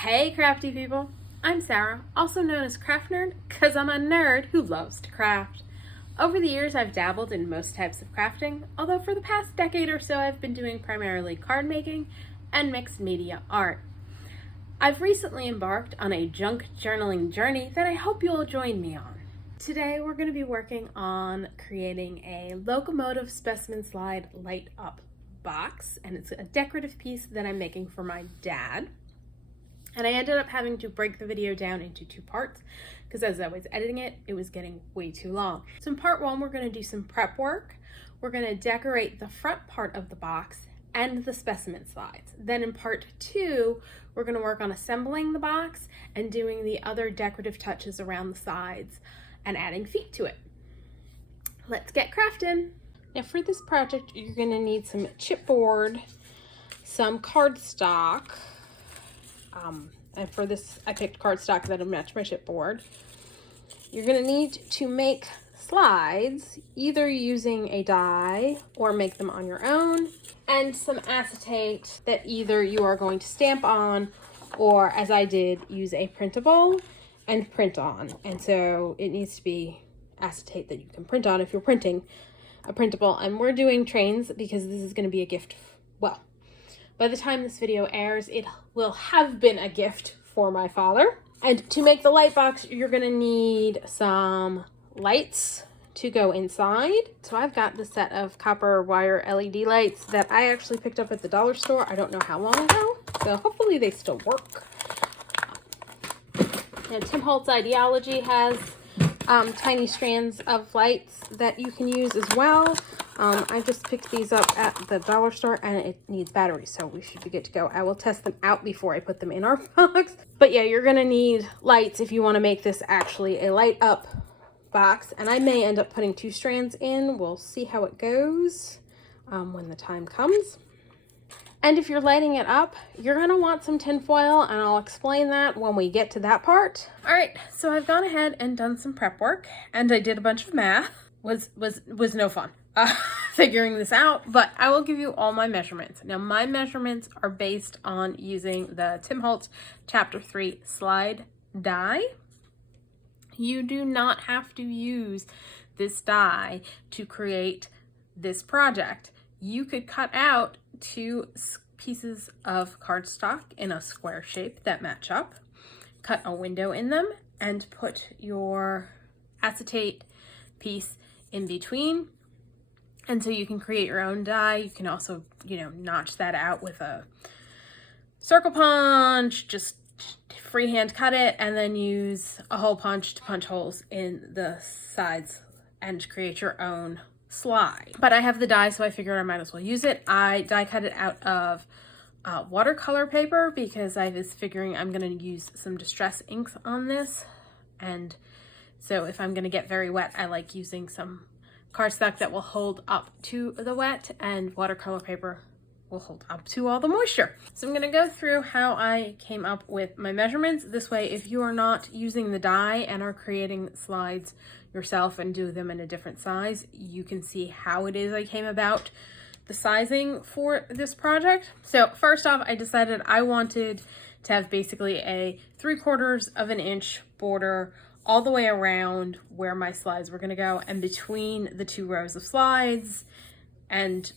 Hey crafty people, I'm Sarah, also known as Craft Nerd because I'm a nerd who loves to craft. Over the years I've dabbled in most types of crafting, although for the past decade or so I've been doing primarily card making and mixed media art. I've recently embarked on a junk journaling journey that I hope you'll join me on. Today we're going to be working on creating a Locomotive Specimen slide light up box, and it's a decorative piece that I'm making for my dad. And I ended up having to break the video down into two parts because as I was editing it, it was getting way too long. So in part one, we're going to do some prep work. We're going to decorate the front part of the box and the specimen slides. Then in part two, we're going to work on assembling the box and doing the other decorative touches around the sides and adding feet to it. Let's get crafting. Now for this project, you're going to need some chipboard, some cardstock. And for this, I picked cardstock that'll match my chipboard. You're going to need to make slides, either using a die or make them on your own, and some acetate that either you are going to stamp on or, as I did, use a printable and print on. And so it needs to be acetate that you can print on if you're printing a printable. And we're doing trains because this is going to be a gift. Well, by the time this video airs, it will have been a gift for my father. And to make the light box, you're gonna need some lights to go inside. So I've got the set of copper wire LED lights that I actually picked up at the dollar store. I don't know how long ago, so hopefully they still work. And Tim Holtz Ideology has tiny strands of lights that you can use as well. I just picked these up at the dollar store and it needs batteries, so we should be good to go. I will test them out before I put them in our box. But yeah, you're gonna need lights if you want to make this actually a light up box, and I may end up putting 2 strands in. We'll see how it goes when the time comes. And if you're lighting it up, you're gonna want some tin foil, and I'll explain that when we get to that part. All right, so I've gone ahead and done some prep work, and I did a bunch of math. Was no fun figuring this out, but I will give you all my measurements. Now my measurements are based on using the Tim Holtz Chapter 3 slide die. You do not have to use this die to create this project. You could cut out 2 pieces of cardstock in a square shape that match up, cut a window in them, and put your acetate piece in between. And so you can create your own die. You can also, notch that out with a circle punch, just freehand cut it, and then use a hole punch to punch holes in the sides and create your own slide. But I have the die, so I figured I might as well use it. I die cut it out of watercolor paper because I was figuring I'm going to use some distress inks on this. And so if I'm going to get very wet, I like using some cardstock that will hold up to the wet, and watercolor paper will hold up to all the moisture. So I'm going to go through how I came up with my measurements. This way, if you are not using the die and are creating slides yourself and do them in a different size, you can see how it is I came about the sizing for this project. So first off, I decided I wanted to have basically a 3/4 of an inch border all the way around where my slides were going to go, and between the 2 rows of slides, and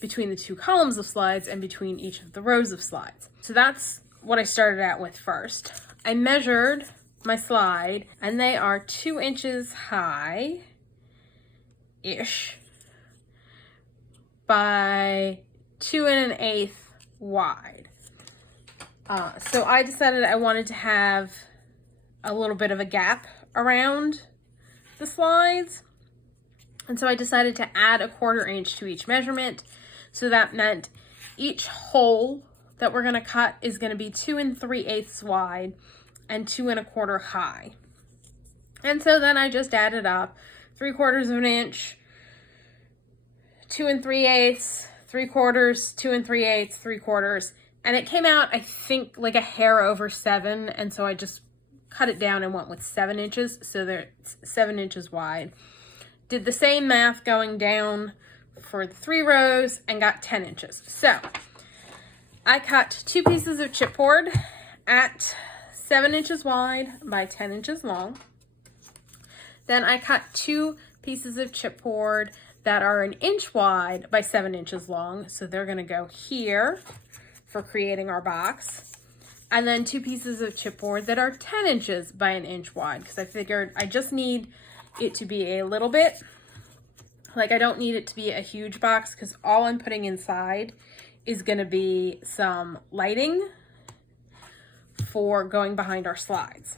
between the 2 columns of slides, and between each of the rows of slides. So that's what I started out with first. I measured my slide, and they are 2 inches high ish by 2 1/8 wide. So I decided I wanted to have a little bit of a gap around the slides. And so I decided to add a 1/4 inch to each measurement. So that meant each hole that we're going to cut is going to be 2 3/8 wide and 2 1/4 high. And so then I just added up 3/4 of an inch, 2 3/8, 3/4, 2 3/8, 3/4. And it came out, I think, like a hair over 7. And so I just cut it down and went with 7 inches. So they're 7 inches wide. Did the same math going down for the 3 rows and got 10 inches. So I cut 2 pieces of chipboard at 7 inches wide by 10 inches long. Then I cut 2 pieces of chipboard that are 1 inch wide by 7 inches long. So they're gonna go here for creating our box. And then 2 pieces of chipboard that are 10 inches by 1 inch wide, because I figured I just need it to be a little bit, like I don't need it to be a huge box, because all I'm putting inside is gonna be some lighting for going behind our slides.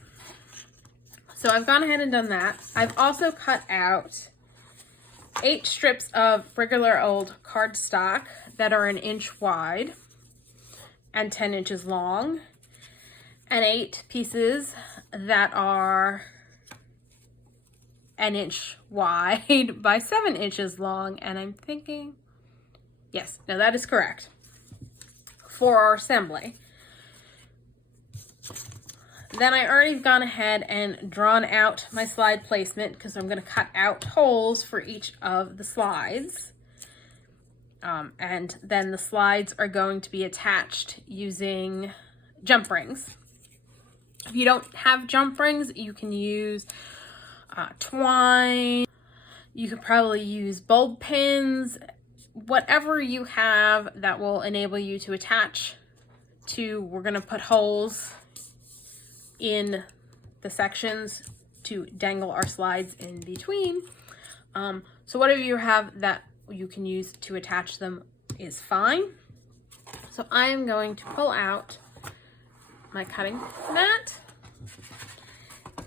So I've gone ahead and done that. I've also cut out 8 strips of regular old cardstock that are 1 inch wide and 10 inches long, and 8 pieces that are 1 inch wide by 7 inches long. And I'm thinking, yes, no, that is correct for our assembly. Then I already gone ahead and drawn out my slide placement, because I'm going to cut out holes for each of the slides. And then the slides are going to be attached using jump rings. If you don't have jump rings, you can use twine. You could probably use bulb pins, whatever you have that will enable you to attach to. We're going to put holes in the sections to dangle our slides in between. So whatever you have that you can use to attach them is fine. So I am going to pull out my cutting mat.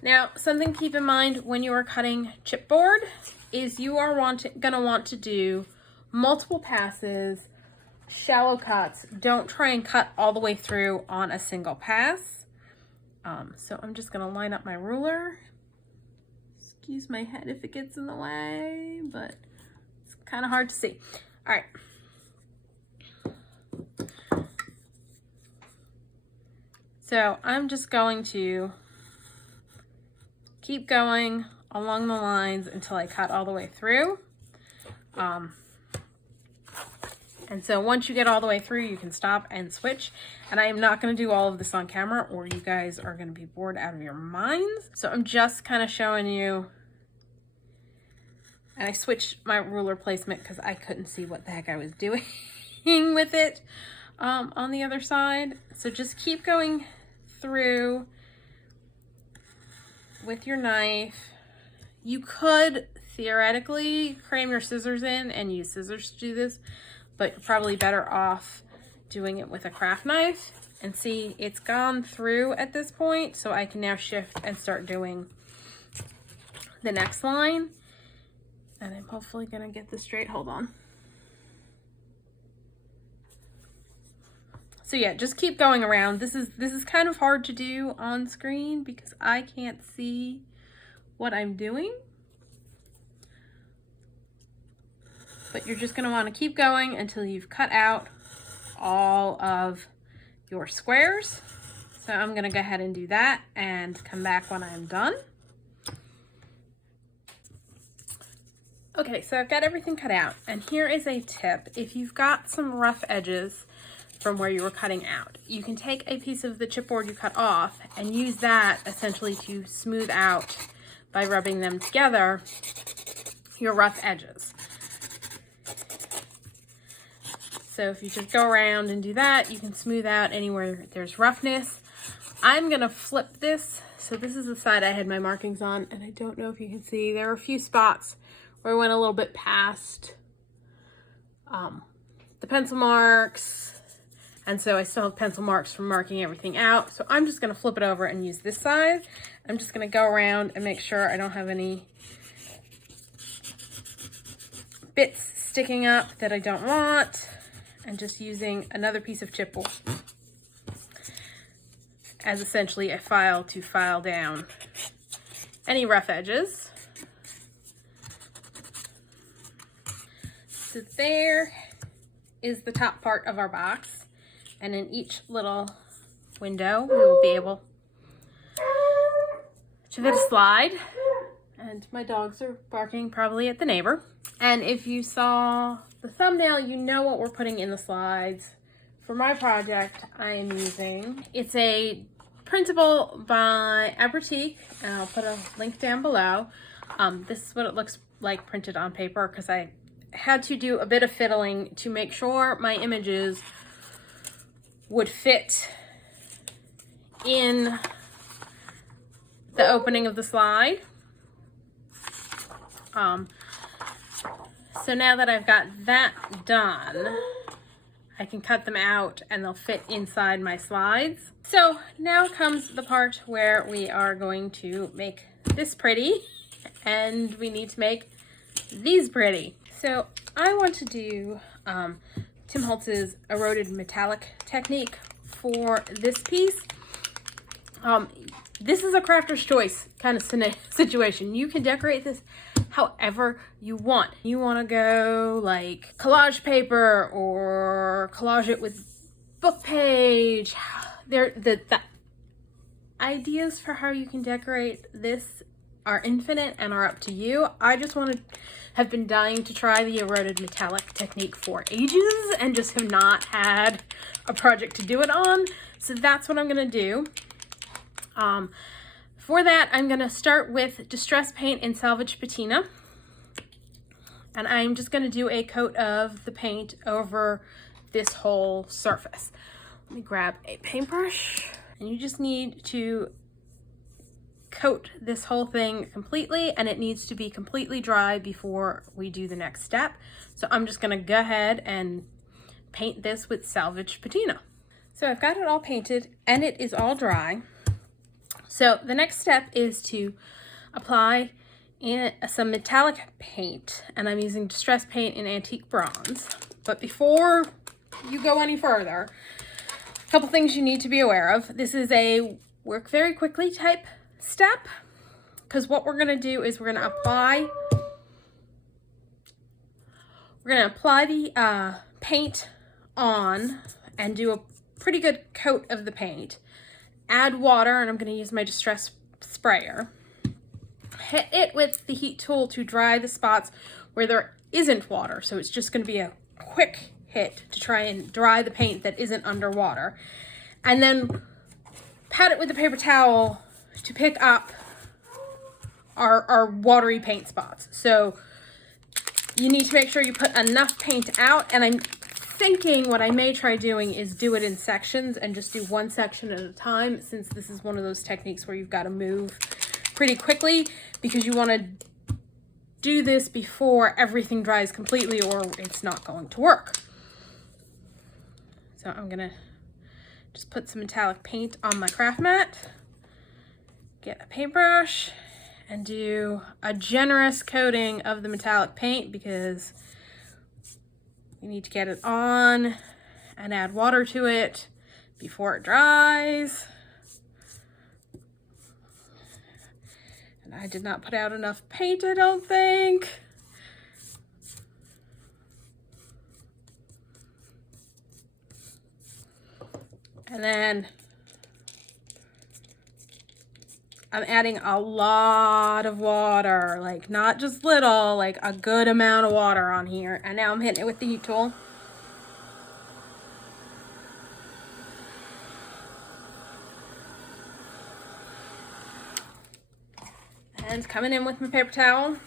Now, something to keep in mind when you are cutting chipboard is you are gonna want to do multiple passes, shallow cuts. Don't try and cut all the way through on a single pass. So I'm just gonna line up my ruler. Excuse my head if it gets in the way, but it's kind of hard to see. All right. So I'm just going to keep going along the lines until I cut all the way through. And so once you get all the way through, you can stop and switch. And I am not going to do all of this on camera, or you guys are going to be bored out of your minds. So I'm just kind of showing you. And I switched my ruler placement because I couldn't see what the heck I was doing with it on the other side. So just keep going through with your knife. You could theoretically cram your scissors in and use scissors to do this, but you're probably better off doing it with a craft knife. And see, it's gone through at this point, so I can now shift and start doing the next line. And I'm hopefully gonna get this straight. Hold on. So yeah, just keep going around. This is kind of hard to do on screen because I can't see what I'm doing. But you're just gonna wanna keep going until you've cut out all of your squares. So I'm gonna go ahead and do that and come back when I'm done. Okay, so I've got everything cut out, and here is a tip. If you've got some rough edges from where you were cutting out, you can take a piece of the chipboard you cut off and use that essentially to smooth out, by rubbing them together, your rough edges. So if you just go around and do that, you can smooth out anywhere there's roughness. I'm gonna flip this. So this is the side I had my markings on, and I don't know if you can see, there are a few spots where I went a little bit past the pencil marks, and so I still have pencil marks from marking everything out. So I'm just gonna flip it over and use this side. I'm just gonna go around and make sure I don't have any bits sticking up that I don't want, and just using another piece of chipboard as essentially a file to file down any rough edges. So there is the top part of our box, and in each little window we will be able to fit a slide. And my dogs are barking probably at the neighbor. And if you saw the thumbnail, you know what we're putting in the slides for my project, I am using, it's a printable by Abertique, and I'll put a link down below. This is what it looks like printed on paper, because I had to do a bit of fiddling to make sure my images would fit in the opening of the slide. So now that I've got that done, I can cut them out and they'll fit inside my slides. So now comes the part where we are going to make this pretty, and we need to make these pretty. So I want to do Tim Holtz's eroded metallic technique for this piece. This is a crafter's choice kind of situation. You can decorate this however you want. You want to go like collage paper or collage it with book page. The ideas for how you can decorate this are infinite and are up to you. I just have been dying to try the eroded metallic technique for ages and just have not had a project to do it on. So that's what I'm gonna do. For that, I'm gonna start with Distress Paint in Salvaged Patina. And I'm just gonna do a coat of the paint over this whole surface. Let me grab a paintbrush, and you just need to coat this whole thing completely, and it needs to be completely dry before we do the next step. So I'm just gonna go ahead and paint this with Salvaged Patina. So I've got it all painted and it is all dry. So the next step is to apply some metallic paint, and I'm using Distress Paint in Antique Bronze. But before you go any further, a couple things you need to be aware of. This is a work very quickly type step, because what we're going to do is we're going to apply the paint on and do a pretty good coat of the paint. Add water, and I'm going to use my Distress sprayer. Hit it with the heat tool to dry the spots where there isn't water. So it's just going to be a quick hit to try and dry the paint that isn't underwater. And then pat it with a paper towel to pick up our watery paint spots. So you need to make sure you put enough paint out, and I'm thinking what I may try doing is do it in sections and just do one section at a time, since this is one of those techniques where you've got to move pretty quickly, because you want to do this before everything dries completely or it's not going to work. So I'm gonna just put some metallic paint on my craft mat, get a paintbrush, and do a generous coating of the metallic paint, because you need to get it on and add water to it before it dries. And I did not put out enough paint, I don't think. And then I'm adding a lot of water, like not just little, like a good amount of water on here. And now I'm hitting it with the heat tool. And coming in with my paper towel.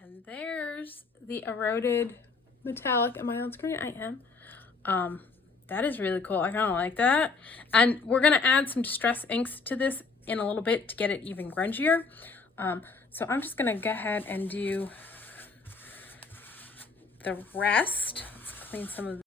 And there's the eroded metallic. Am I on screen? I am. That is really cool. I kind of like that. And we're going to add some distress inks to this in a little bit to get it even grungier. So I'm just going to go ahead and do the rest. Let's clean some of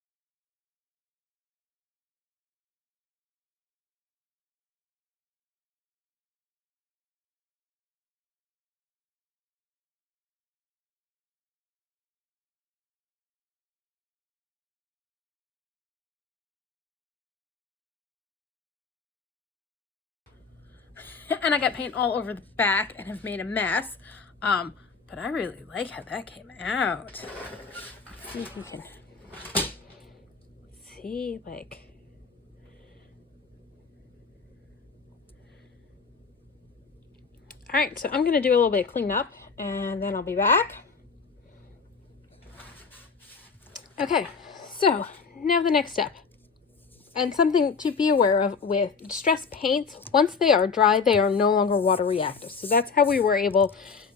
And I got paint all over the back and have made a mess. But I really like how that came out. Let's see if we can see, like, all right, so I'm gonna do a little bit of cleanup and then I'll be back. Okay, so now the next step. And something to be aware of with distress paints, once they are dry, they are no longer water reactive. So that's how we were able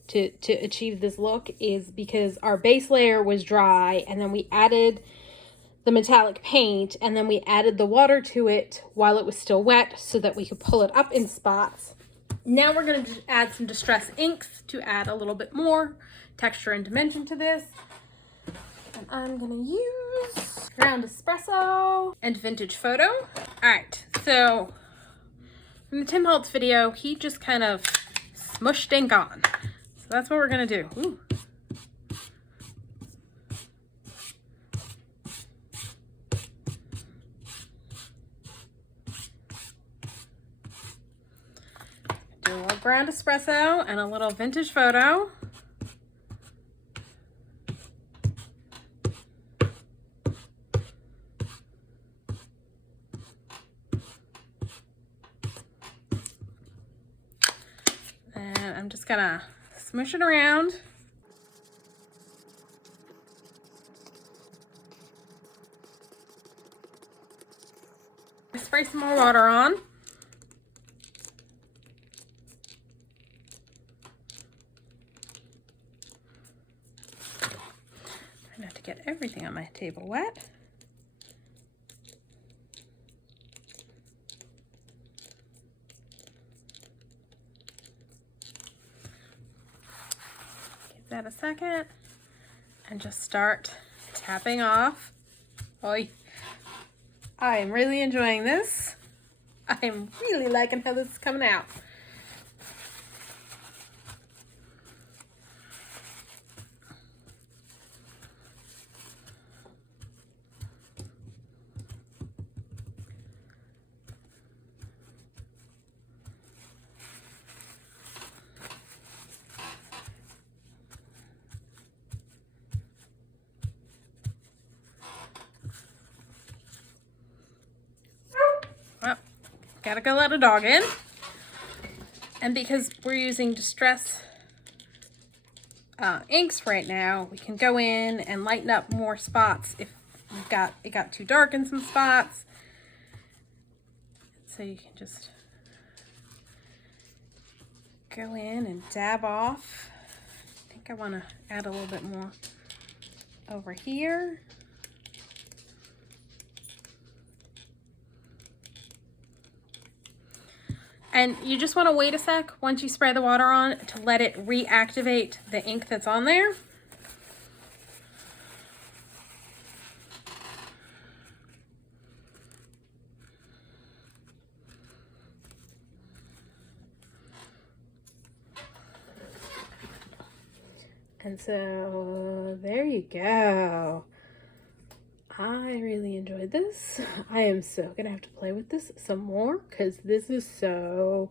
to achieve this look, is because our base layer was dry and then we added the metallic paint and then we added the water to it while it was still wet so that we could pull it up in spots. Now we're going to add some distress inks to add a little bit more texture and dimension to this. And I'm going to use Ground Espresso and Vintage Photo. All right, so from the Tim Holtz video, he just kind of smushed ink on. So that's what we're going to do. Ooh. Do a little Ground Espresso and a little Vintage Photo. I'm just gonna smush it around. Spray some more water on. I have to get everything on my table wet. That a second and just start tapping off. Oy. I am really enjoying this. I am really liking how this is coming out. Well, gotta go let a dog in. And because we're using distress inks right now, we can go in and lighten up more spots if it got too dark in some spots. So you can just go in and dab off. I think I want to add a little bit more over here. And you just want to wait a sec once you spray the water on to let it reactivate the ink that's on there. And so there you go. I really enjoyed this. I am so gonna have to play with this some more because this is so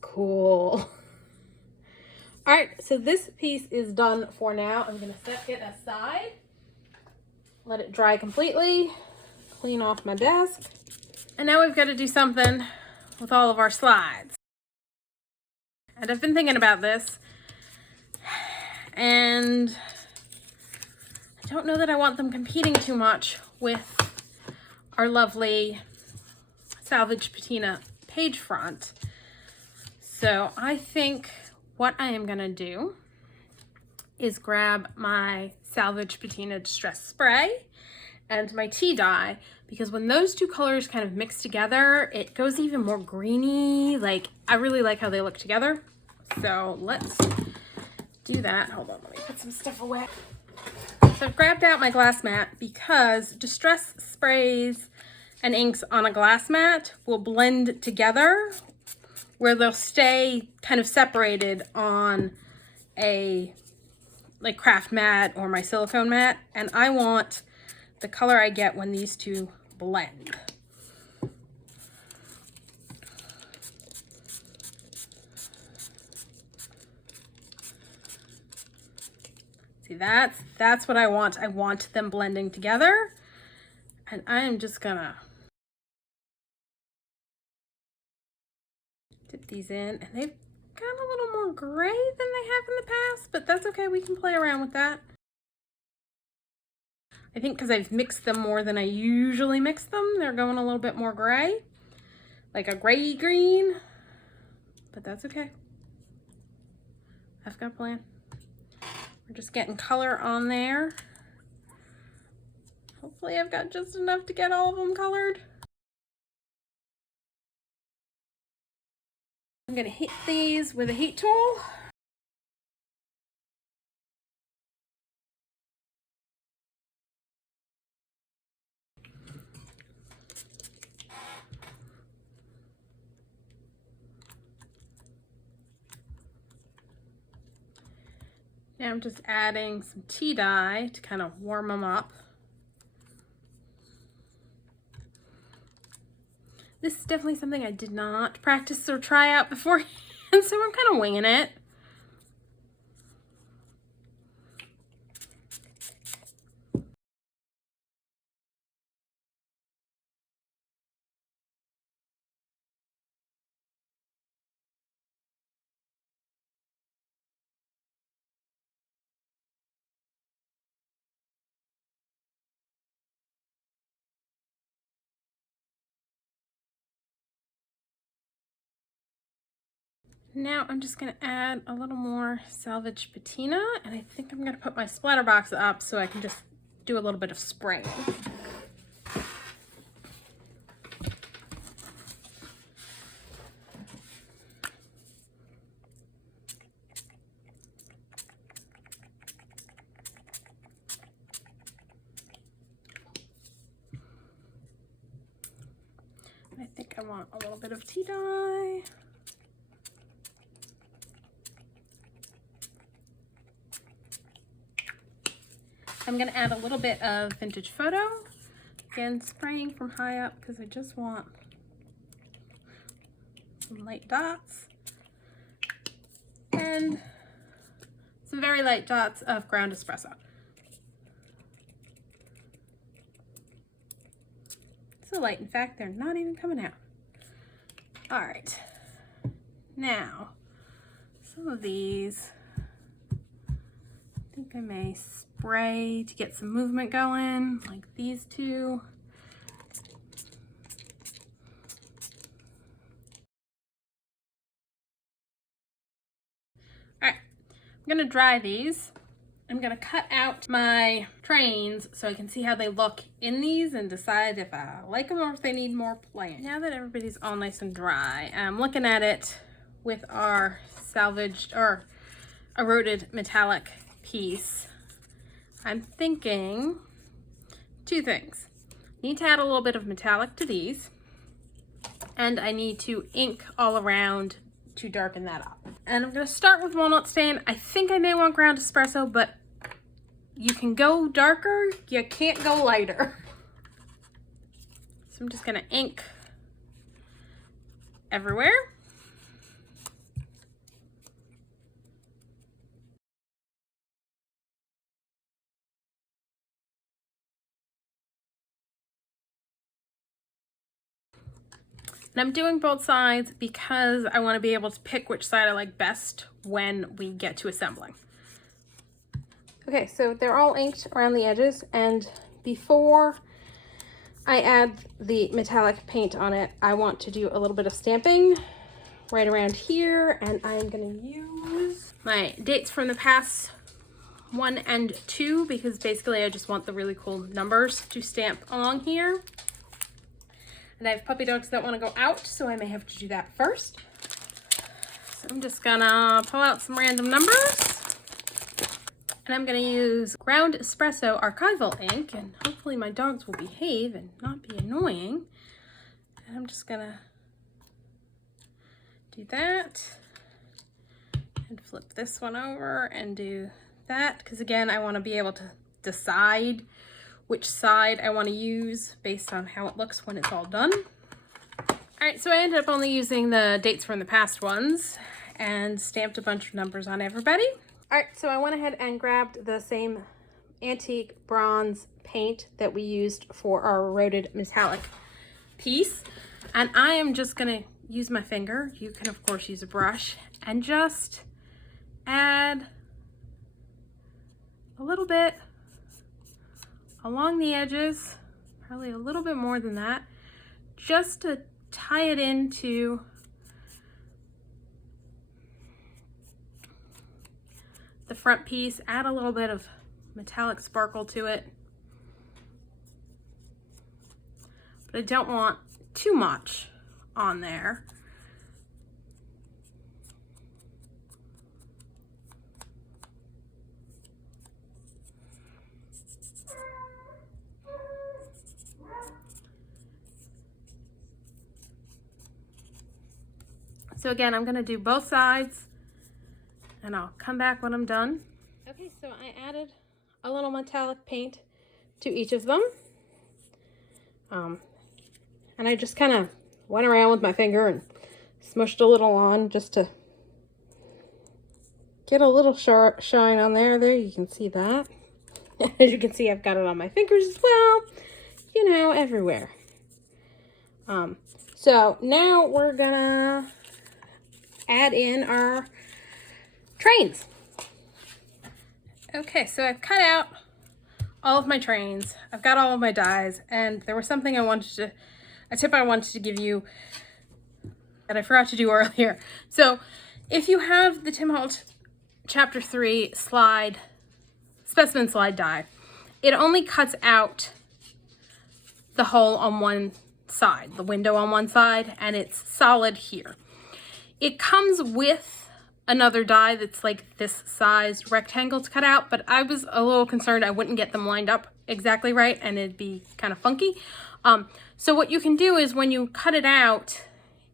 cool. All right, so this piece is done for now. I'm gonna set it aside, let it dry completely, clean off my desk. And now we've got to do something with all of our slides. And I've been thinking about this, and I don't know that I want them competing too much with our lovely Salvaged Patina page front. So I think what I am gonna do is grab my Salvaged Patina Distress Spray and my tea dye, because when those two colors kind of mix together, it goes even more greeny. Like, I really like how they look together. So let's do that. Hold on, let me put some stuff away. So I've grabbed out my glass mat because distress sprays and inks on a glass mat will blend together where they'll stay kind of separated on a like craft mat or my silicone mat. And I want the color I get when these two blend. See, that's what I want. I want them blending together. And I'm just gonna dip these in, and they've got a little more gray than they have in the past, but that's okay. We can play around with that. I think because I've mixed them more than I usually mix them, they're going a little bit more gray, like a gray green, but that's okay. I've got a plan. We're just getting color on there. Hopefully I've got just enough to get all of them colored. I'm gonna heat these with a heat tool. Now I'm just adding some tea dye to kind of warm them up. This is definitely something I did not practice or try out before, and so I'm kind of winging it. Now I'm just gonna add a little more Salvaged Patina, and I think I'm gonna put my splatter box up so I can just do a little bit of spraying. I think I want a little bit of tea dye. I'm gonna add a little bit of Vintage Photo. Again, spraying from high up because I just want some light dots. And some very light dots of ground espresso. So light, in fact, they're not even coming out. All right, now some of these, I think I may spray to get some movement going, like these two. All right, I'm gonna dry these. I'm gonna cut out my trains so I can see how they look in these and decide if I like them or if they need more playing. Now that everybody's all nice and dry, I'm looking at it with our salvaged or eroded metallic piece. I'm thinking two things. I need to add a little bit of metallic to these, and I need to ink all around to darken that up. And I'm gonna start with walnut stain. I think I may want ground espresso, but you can go darker, you can't go lighter. So I'm just gonna ink everywhere. And I'm doing both sides because I want to be able to pick which side I like best when we get to assembling. Okay, so they're all inked around the edges, and before I add the metallic paint on it, I want to do a little bit of stamping right around here, and I'm going to use my dates from the past 1 and 2 because basically I just want the really cool numbers to stamp along here. And I have puppy dogs that want to go out, so I may have to do that first. So I'm just gonna pull out some random numbers. And I'm gonna use ground espresso archival ink, and hopefully my dogs will behave and not be annoying. And I'm just gonna do that and flip this one over and do that, because again, I want to be able to decide which side I want to use based on how it looks when it's all done. All right, so I ended up only using the dates from the past ones and stamped a bunch of numbers on everybody. All right, so I went ahead and grabbed the same antique bronze paint that we used for our eroded metallic piece. And I am just gonna use my finger. You can of course use a brush and just add a little bit along the edges, probably a little bit more than that, just to tie it into the front piece. Add a little bit of metallic sparkle to it, but I don't want too much on there. So again, I'm gonna do both sides and I'll come back when I'm done. Okay, so I added a little metallic paint to each of them. And I just kind of went around with my finger and smushed a little on just to get a little shine on there. There, you can see that. As you can see, I've got it on my fingers as well, you know, everywhere. So now we're gonna add in our trains. Okay, so I've cut out all of my trains. I've got all of my dies, and there was something a tip I wanted to give you that I forgot to do earlier. So if you have the Tim Holtz Chapter 3 specimen slide die, it only cuts out the hole on one side, the window on one side, and it's solid here. It comes with another die that's like this size rectangle to cut out, but I was a little concerned I wouldn't get them lined up exactly right and it'd be kind of funky. So what you can do is when you cut it out,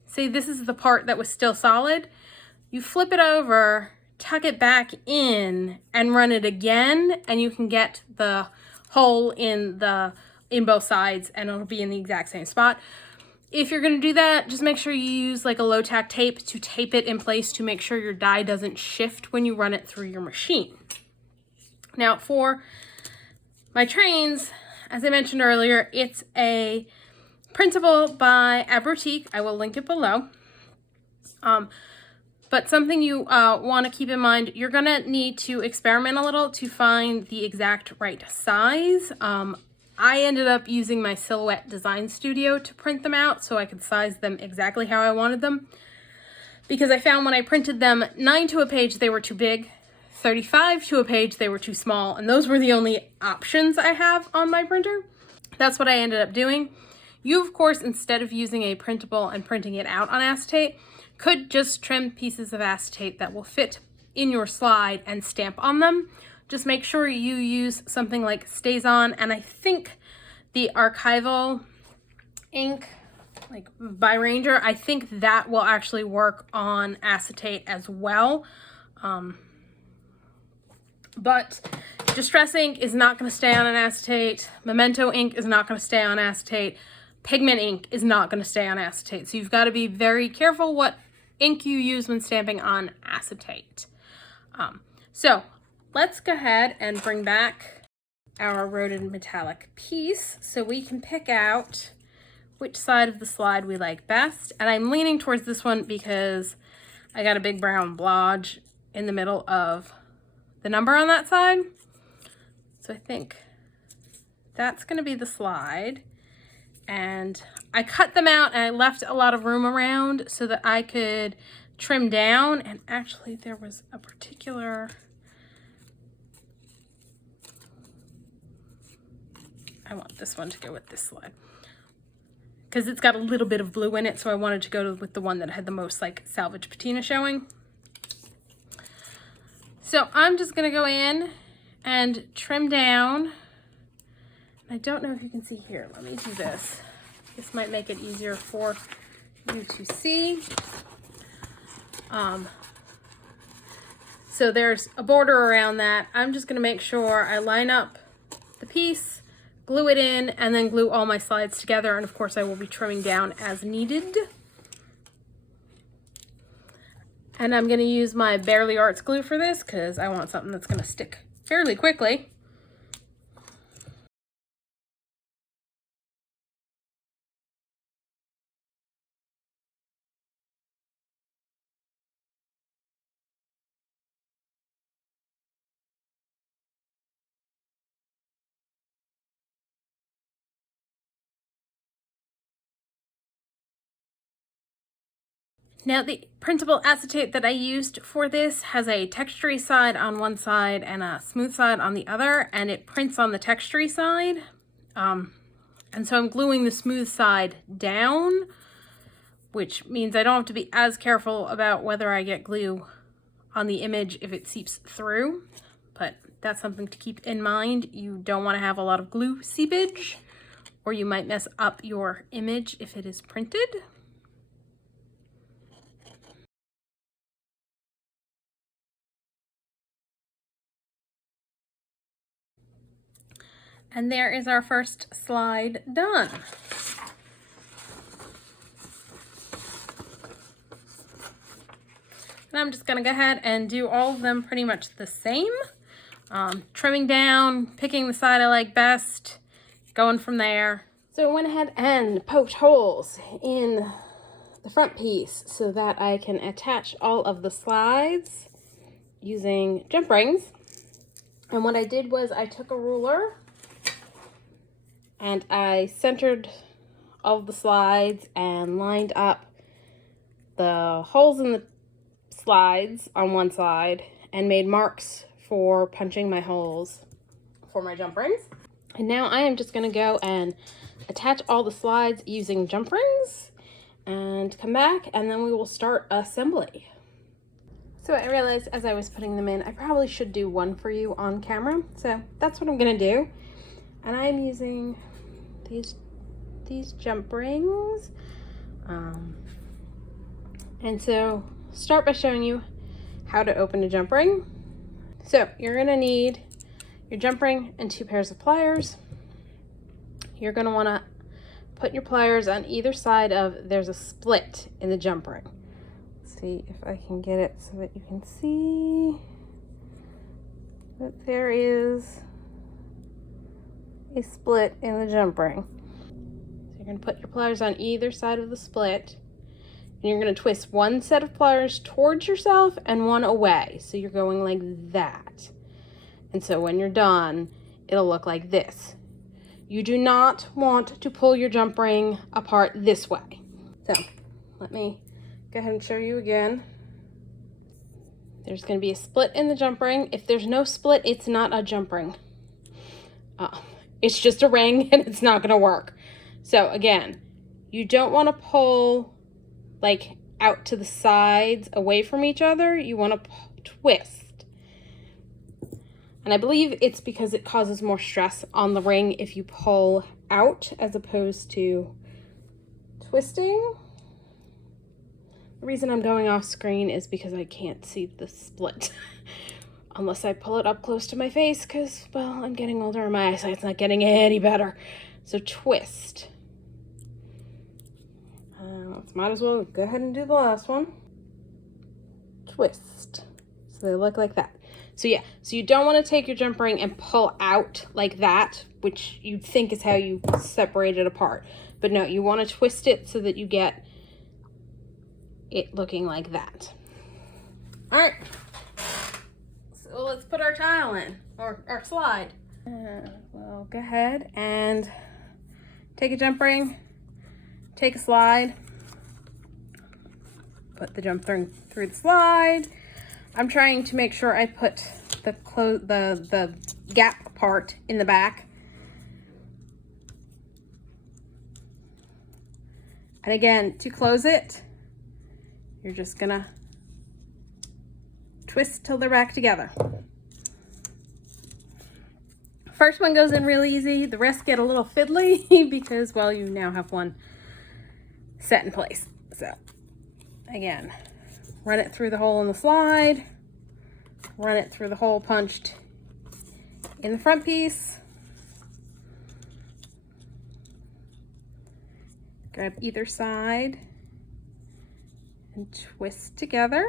say this is the part that was still solid, you flip it over, tuck it back in, and run it again, and you can get the hole in both sides, and it'll be in the exact same spot. If you're going to do that, just make sure you use like a low tack tape to tape it in place to make sure your die doesn't shift when you run it through your machine. Now for my trains, as I mentioned earlier, it's a printable by Abrotique. I will link it below. But something you want to keep in mind, you're going to need to experiment a little to find the exact right size. I ended up using my Silhouette Design Studio to print them out so I could size them exactly how I wanted them. Because I found when I printed them 9 to a page, they were too big. 35 to a page, they were too small. And those were the only options I have on my printer. That's what I ended up doing. You, of course, instead of using a printable and printing it out on acetate, could just trim pieces of acetate that will fit in your slide and stamp on them. Just make sure you use something like StazOn, and I think the archival ink, like by Ranger, I think that will actually work on acetate as well. But Distress ink is not going to stay on an acetate. Memento ink is not going to stay on acetate. Pigment ink is not going to stay on acetate. So you've got to be very careful what ink you use when stamping on acetate. So let's go ahead and bring back our eroded metallic piece so we can pick out which side of the slide we like best. And I'm leaning towards this one because I got a big brown blotch in the middle of the number on that side. So I think that's going to be the slide. And I cut them out and I left a lot of room around so that I could trim down. And actually there was a particular, I want this one to go with this slide because it's got a little bit of blue in it. So I wanted to go with the one that had the most like Salvaged Patina showing. So I'm just going to go in and trim down. I don't know if you can see here. Let me do this. This might make it easier for you to see. So there's a border around that. I'm just going to make sure I line up the piece, glue it in, and then glue all my slides together. And of course I will be trimming down as needed. And I'm going to use my Barely Arts glue for this because I want something that's going to stick fairly quickly. Now the printable acetate that I used for this has a textury side on one side and a smooth side on the other, and it prints on the textury side. And so I'm gluing the smooth side down, which means I don't have to be as careful about whether I get glue on the image if it seeps through, but that's something to keep in mind. You don't want to have a lot of glue seepage, or you might mess up your image if it is printed. And there is our first slide done. And I'm just gonna go ahead and do all of them pretty much the same. Trimming down, picking the side I like best, going from there. So I went ahead and poked holes in the front piece so that I can attach all of the slides using jump rings. And what I did was I took a ruler and I centered all of the slides and lined up the holes in the slides on one side and made marks for punching my holes for my jump rings. And now I am just going to go and attach all the slides using jump rings and come back, and then we will start assembly. So I realized as I was putting them in, I probably should do one for you on camera. So that's what I'm going to do. And I'm using these jump rings. And so start by showing you how to open a jump ring. So you're going to need your jump ring and 2 pairs of pliers. You're going to want to put your pliers on either side of, there's a split in the jump ring. Let's see if I can get it so that you can see that there is a split in the jump ring. So you're going to put your pliers on either side of the split, and you're going to twist one set of pliers towards yourself and one away. So you're going like that. And so when you're done, it'll look like this. You do not want to pull your jump ring apart this way. So let me go ahead and show you again. There's going to be a split in the jump ring. If there's no split, it's not a jump ring. It's just a ring and it's not going to work. So again, you don't want to pull like out to the sides away from each other. You want to twist. And I believe it's because it causes more stress on the ring if you pull out as opposed to twisting. The reason I'm going off screen is because I can't see the split unless I pull it up close to my face because, well, I'm getting older and my eyesight's not getting any better. So twist. Might as well go ahead and do the last one. Twist. So they look like that. So yeah, so you don't want to take your jump ring and pull out like that, which you'd think is how you separate it apart. But no, you want to twist it so that you get it looking like that. All right. So let's put our tile in, or our slide. Well, go ahead and take a jump ring, take a slide, put the jump ring through the slide. I'm trying to make sure I put the gap part in the back. And again, to close it, you're just gonna twist till they're back together. First one goes in real easy. The rest get a little fiddly because, well, you now have one set in place. So again, run it through the hole in the slide, run it through the hole punched in the front piece. Grab either side and twist together.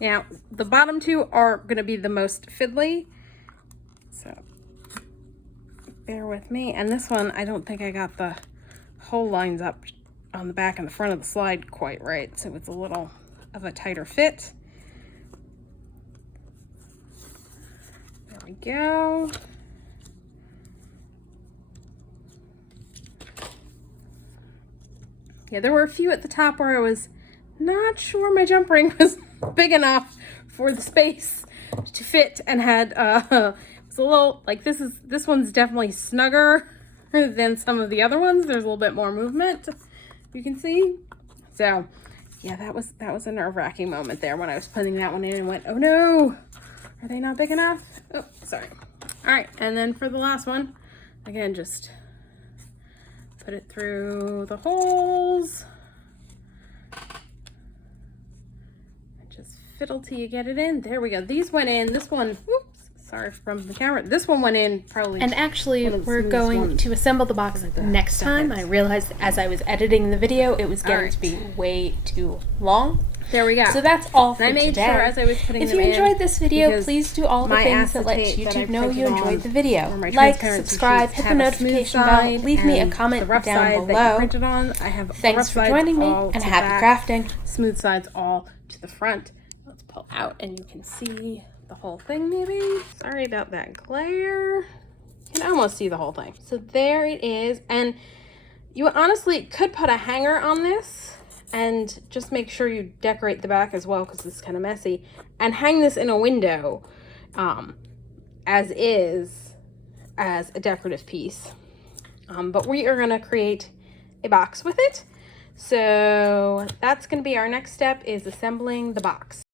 Now, the bottom two are going to be the most fiddly, so bear with me. And this one, I don't think I got the hole lines up on the back and the front of the slide quite right, so it's a little of a tighter fit. There we go. Yeah, there were a few at the top where I was not sure my jump ring was big enough for the space to fit, and had it was a little like this one's definitely snugger than some of the other ones. There's a little bit more movement, you can see. So yeah, that was a nerve-wracking moment there when I was putting that one in and went, oh no, are they not big enough? Oh, sorry. All right, and then for the last one, again, just put it through the holes. And just fiddle till you get it in. There we go. These went in. This one, whoops, sorry from the camera. This one went in probably. And actually, we're going to assemble the box next time. I realized as I was editing the video, it was getting to be way too long. There we go. So that's all for I made today. sure as I was putting if them you in, enjoyed this video, please do all the things that let acetate YouTube that I know you printed enjoyed the on, video. or my Like, transparency subscribe, sheets hit the have a smooth notification bell, side leave me a and comment the rough down side that you below. printed on. I have Thanks for joining me, and happy crafting. Smooth sides all to the front. Let's pull out and you can see the whole thing maybe. Sorry about that glare. You can almost see the whole thing. So there it is. And you honestly could put a hanger on this and just make sure you decorate the back as well, because it's kind of messy, and hang this in a window as a decorative piece. But we are going to create a box with it. So that's going to be our next step, is assembling the box.